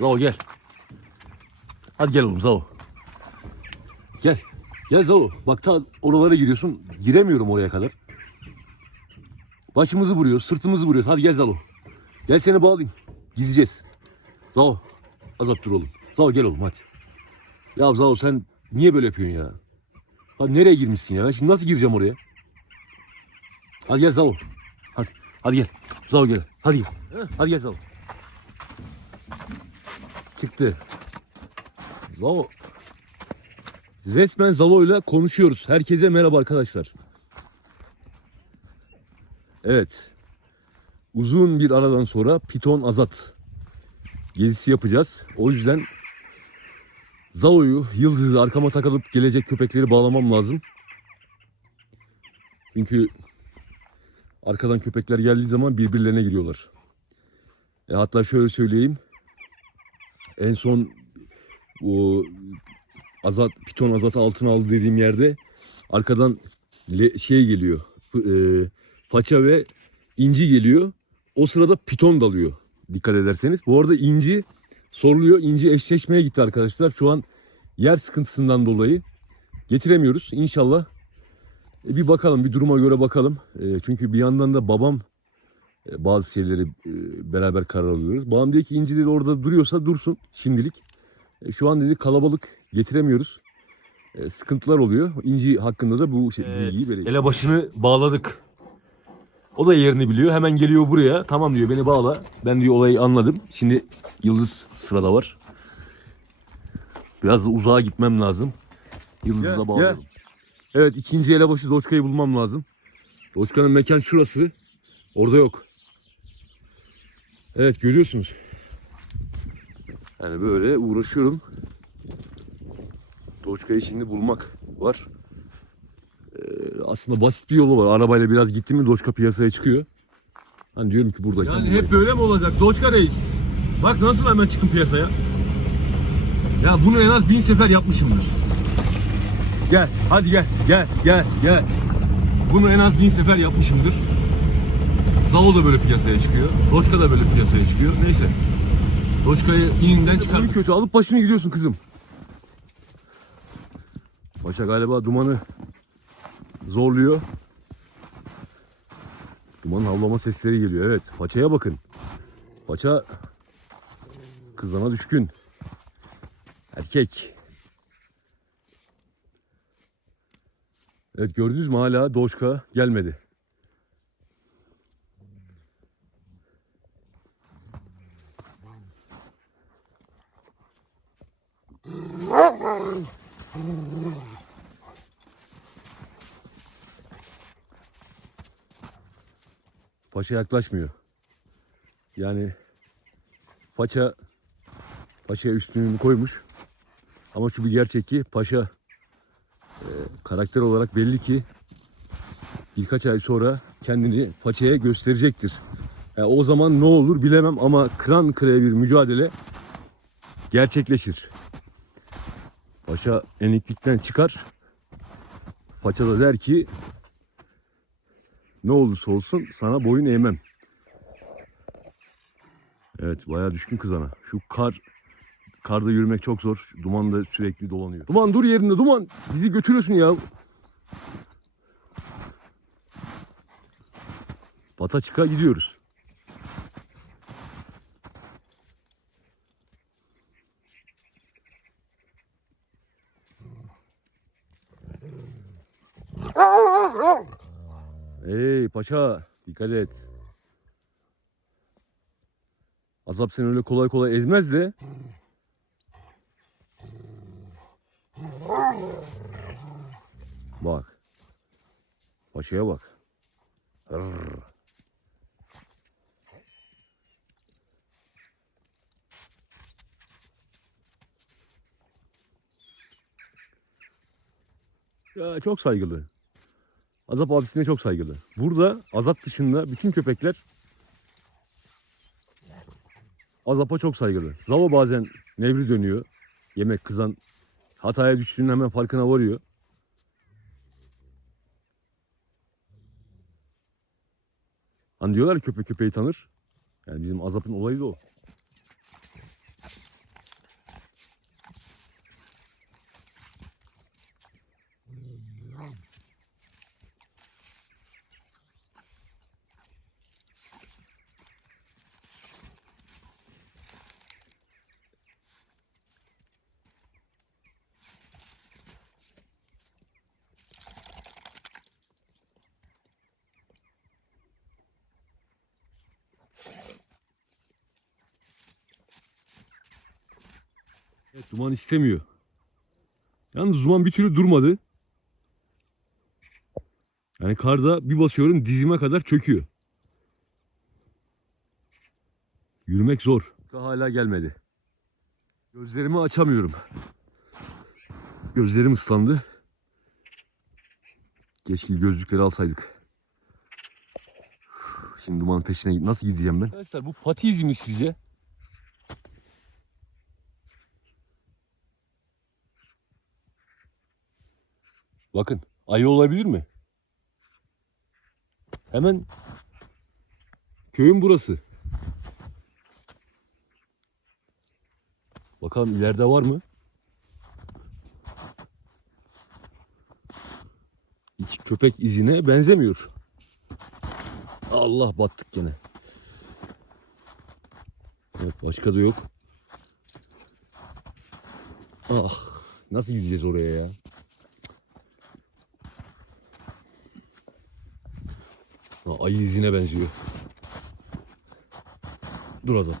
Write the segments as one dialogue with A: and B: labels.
A: Zao gel. Hadi gel oğlum Zao. Gel. Gel Zao. Bak ta oralara giriyorsun. Giremiyorum oraya kadar. Başımızı vuruyor, sırtımızı vuruyor. Hadi gel Zalo. Gel seni bağlayayım. Gideceğiz. Zao. Azap dur oğlum. Zao gel oğlum hadi. Ya Zao sen niye böyle yapıyorsun ya? Hadi nereye girmişsin ya? Ben şimdi nasıl gireceğim oraya? Hadi gel Zao. Hadi. Hadi gel. Zao gel. Hadi gel. Hadi gel Zao. Çıktı. Zao. Resmen Zalo ile konuşuyoruz. Herkese merhaba arkadaşlar. Evet. Uzun bir aradan sonra Piton Azat gezisi yapacağız. O yüzden Zalo'yu, Yıldız'ı arkama takılıp gelecek köpekleri bağlamam lazım. Çünkü arkadan köpekler geldiği zaman birbirlerine giriyorlar. E hatta şöyle söyleyeyim. En son o Azat Piton Azat altına aldı dediğim yerde arkadan le- şey geliyor. E, paça ve inci geliyor. O sırada piton dalıyor. Dikkat ederseniz. Bu arada inci soruluyor. İnci eşleşmeye gitti arkadaşlar. Şu an yer sıkıntısından dolayı getiremiyoruz. İnşallah e, bir bakalım, bir duruma göre bakalım. E, çünkü bir yandan da babam bazı şeyleri e, beraber karar alıyoruz. Babam diyor ki incileri orada duruyorsa dursun şimdilik. E, şu an dedi kalabalık getiremiyoruz. E, sıkıntılar oluyor. İnci hakkında da bu şey, bilgiyi vereyim. Elebaşını bağladık. O da yerini biliyor. Hemen geliyor buraya. Tamam diyor beni bağla. Ben diyor olayı anladım. Şimdi Yıldız sırada var. Biraz da uzağa gitmem lazım. Yıldız'la bağlıyorum. Evet ikinci elebaşı Doçka'yı bulmam lazım. Doçka'nın mekan şurası. Orada yok. Evet görüyorsunuz. Yani böyle uğraşıyorum. Doçka'yı şimdi bulmak var. Ee, aslında basit bir yolu var. Arabayla biraz gitti mi Doçka piyasaya çıkıyor. Hani diyorum ki buradayken
B: Yani hep böyle mi olacak? Doçka reis. Bak nasıl hemen çıktım piyasaya. Ya bunu en az bin sefer yapmışımdır. Gel, hadi gel, gel, gel, gel. Bunu en az bin sefer yapmışımdır. Zalo da böyle piyasaya çıkıyor. Doçka da böyle piyasaya çıkıyor. Neyse. Doçka'yı ininden
A: Boyu
B: çıkardık.
A: kötü alıp başını gidiyorsun kızım. Başa galiba dumanı zorluyor. Dumanın havlama sesleri geliyor. Evet. Paçaya bakın. Paça kızana düşkün. Erkek. Evet gördünüz mü hala Doşka gelmedi. Paşa yaklaşmıyor. Yani paça paşaya üstünlüğünü koymuş. Ama şu bir gerçek ki paşa e, karakter olarak belli ki birkaç ay sonra kendini paçaya gösterecektir. Yani o zaman ne olur bilemem ama kıran kıraya bir mücadele gerçekleşir. Paşa eniklikten çıkar. Paça da der ki ne olursa olsun sana boyun eğmem. Evet bayağı düşkün kızana. Şu kar karda yürümek çok zor. Duman da sürekli dolanıyor. Duman dur yerinde Duman. Bizi götürüyorsun ya. Pataçık'a gidiyoruz. Hey paşa dikkat et. Azap seni öyle kolay kolay ezmez de. Bak. Paşaya bak. Rrr. Ya çok saygılı. Azap abisine çok saygılı. Burada Azap dışında bütün köpekler Azap'a çok saygılı. Zalo bazen nevri dönüyor. Yemek kızan hataya düştüğünün hemen farkına varıyor. Hani diyorlar köpek köpeği tanır. Yani bizim Azap'ın olayı da o. Duman istemiyor. Yalnız duman bir türlü durmadı. Yani karda bir basıyorum dizime kadar çöküyor. Yürümek zor. Hala gelmedi. Gözlerimi açamıyorum. Gözlerim ıslandı. Keşke gözlükleri alsaydık. Şimdi dumanın peşine nasıl gideceğim ben? Arkadaşlar bu Fatih izi mi sizce? Bakın ayı olabilir mi? Hemen köyün burası. Bakalım ileride var mı? Hiç köpek izine benzemiyor. Allah battık gene. Evet başka da yok. Ah nasıl gideceğiz oraya ya? Ha, ayı izine benziyor. Dur azap.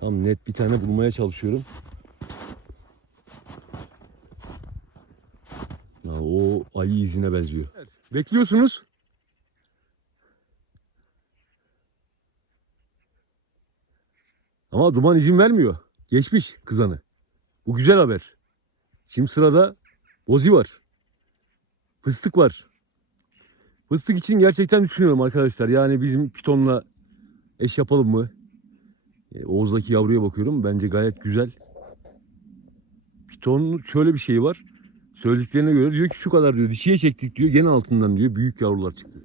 A: Tam net bir tane bulmaya çalışıyorum. Ha, o ayı izine benziyor. Bekliyorsunuz. Ama duman izin vermiyor. Geçmiş kızanı. Bu güzel haber. Şimdi sırada bozi var. Fıstık var. Fıstık için gerçekten düşünüyorum arkadaşlar. Yani bizim pitonla eş yapalım mı? E, Oğuz'daki yavruya bakıyorum. Bence gayet güzel. Piton şöyle bir şey var. Söylediklerine göre diyor ki şu kadar diyor. Dişiye çektik diyor. Gene altından diyor. Büyük yavrular çıktı.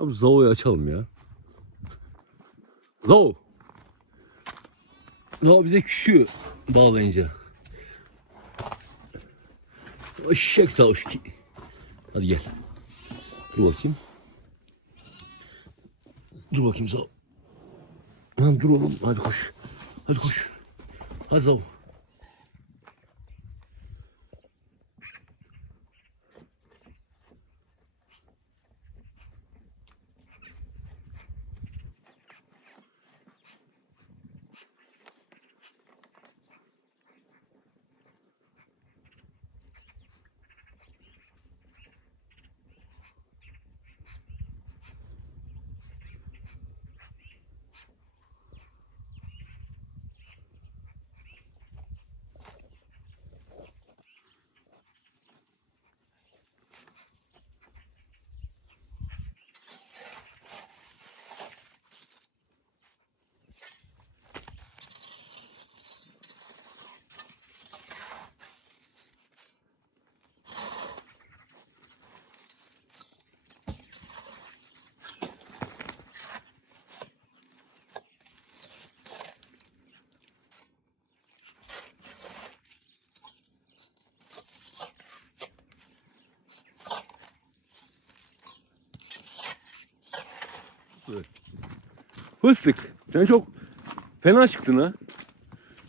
A: Tamam açalım ya. Zao. Zao bize küsüyor bağlayınca. Eşek Zao. Hadi gel. Dur bakayım. Dur bakayım Zao. Lan dur oğlum. Hadi koş. Hadi koş. Hadi Zao. Fıstık. Sen çok fena çıktın ha.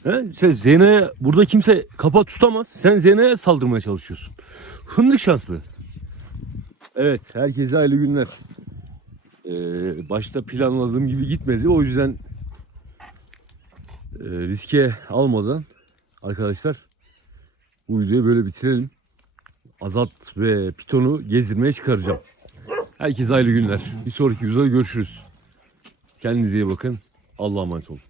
A: He? Sen Zeynep'e burada kimse kafa tutamaz. Sen Zeynep'e saldırmaya çalışıyorsun. Fındık şanslı. Evet, herkese hayırlı günler. Ee, başta planladığım gibi gitmedi. O yüzden e, riske almadan arkadaşlar bu videoyu böyle bitirelim. Azat ve Piton'u gezdirmeye çıkaracağım. Herkese hayırlı günler. Bir sonraki videoda görüşürüz. Kendinize iyi bakın. Allah'a emanet olun.